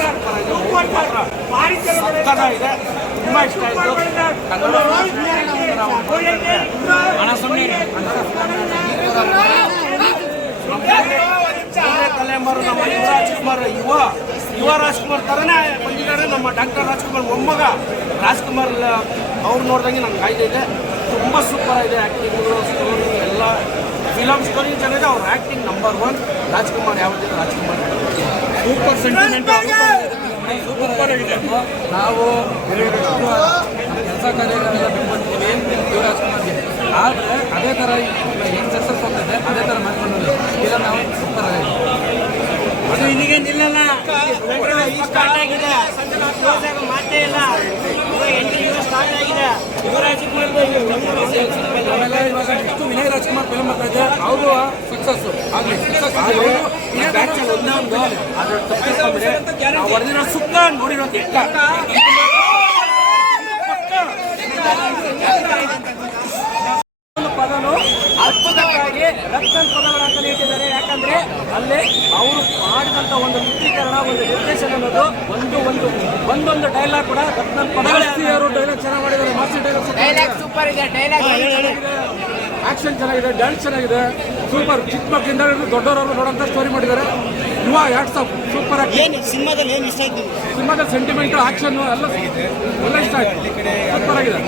ಸಕ್ಕತ್ತಾಗಿದೆ, ತುಂಬಾ ಇಷ್ಟ ಆಯಿತು. ಕನ್ನಡ ಹಣ ಸುಮ್ಮನೆ ತಲೆಮಾರು ನಮ್ಮ ರಾಜ್ಕುಮಾರ್ ಯುವ ರಾಜ್ಕುಮಾರ್ ಥರನೇ ಬಂದಿದ್ದಾರೆ. ನಮ್ಮ ಡಾಕ್ಟರ್ ರಾಜ್ಕುಮಾರ್ ಮೊಮ್ಮಗ ರಾಜ್ಕುಮಾರ್ ಅವ್ರು ನೋಡ್ದಂಗೆ ನಂಗೆ ಕಾಯ್ದೆ ಇದೆ. ತುಂಬ ಸೂಪರ್ ಆಗಿದೆ ಆ್ಯಕ್ಟಿಂಗ್ಗಳು, ಸ್ಟೋರಿ ಎಲ್ಲ ಫಿಲಮ್ ಸ್ಟೋರಿ ಚೆನ್ನಾಗಿದೆ. ಅವ್ರ ಆ್ಯಕ್ಟಿಂಗ್ ನಂಬರ್ 1. ರಾಜ್ಕುಮಾರ್ ಯಾವತ್ತಿದೆ ರಾಜ್ಕುಮಾರ್ ಸೂಪರ್ ಸೆಂಟಿಮೆಂಟ್ ಸೂಪರ್ ಆಗಿದೆ. ನಾವು ಕೆಲಸ ಕಾರ್ಯಗಳೆಲ್ಲ ಬಿಟ್ಕೊಳ್ತೀವಿ ಯುವರಾಜ್ಕುಮಾರ್ಗೆ, ಆದರೆ ಅದೇ ಥರ ಏನು ಸಕ್ಸಸ್ ಹೋಗ್ತದೆ ಅದೇ ಥರ ಮಾಡ್ಕೊಂಡು ಇಲ್ಲ ನಾವು ಸೂಪರ್ ಆಗಿದೆ. ಅದು ಇಲ್ಲಿಗೆ ನಿಲ್ಲಲ್ಲ, ಸ್ಟಾರ್ಟ್ ಆಗಿದೆ, ಮಾತೇ ಇಲ್ಲ. ಸ್ಟಾರ್ಟ್ ಆಗಿದೆ ಯುವರಾಜ್ಕುಮಾರ್. ಆಮೇಲೆ ಇವಾಗ ಎಷ್ಟು ವಿನಯ್ ರಾಜ್ಕುಮಾರ್ ಫಿಲ್ಮ್ ಬರ್ತಾ ಇದೆ, ಅವರು ಸಕ್ಸಸ್ ಆಗಲಿ. ನಾವು ಹೊಡೆದಿರೋ ಸುತ್ತ ನೋಡಿರೋದು ಎಕ್ಕ ಪದನು ಅದ್ಭುತವಾಗಿ ರತ್ನನ್ ಪದಗಳು ಅಂತ ನೀಡಿದ್ದಾರೆ. ಯಾಕಂದ್ರೆ ಅಲ್ಲಿ ಅವರು ಮಾಡಿದಂತ ಒಂದು ಚಿತ್ರೀಕರಣ, ಒಂದು ನಿರ್ದೇಶನ ಅನ್ನೋದು ಒಂದೊಂದು ಡೈಲಾಗ್ ಕೂಡ ರತ್ನನ್ ಪದಗಳು ಡೈಲಾಗ್ ಚೆನ್ನಾಗಿ ಮಾಡಿದ್ದಾರೆ. ಮಾಸ್ಟರ್ ಡೈಲಾಗ್ ಸೂಪರ್ ಇದೆ, ಆಕ್ಷನ್ ಚೆನ್ನಾಗಿದೆ, ಡ್ಯಾನ್ಸ್ ಚೆನ್ನಾಗಿದೆ, ಸೂಪರ್. ಚಿಕ್ಕ ಮಕ್ಕಳಿಂದ ದೊಡ್ಡವರವರು ನೋಡೋಂಥ ಸ್ಟೋರಿ ಮಾಡಿದ್ದಾರೆ. ಯುವ ವಾಟ್ಸಪ್ ಸೂಪರ್ ಆಗಿ. ಸಿನಿಮಾದಲ್ಲಿ ಏನು ಇಷ್ಟ ಆಯ್ತು? ಸಿನಿಮಾದ ಸೆಂಟಿಮೆಂಟ್, ಆಕ್ಷನ್ ಎಲ್ಲ ಇಷ್ಟ ಆಯ್ತು, ಸೂಪರ್ ಆಗಿದೆ.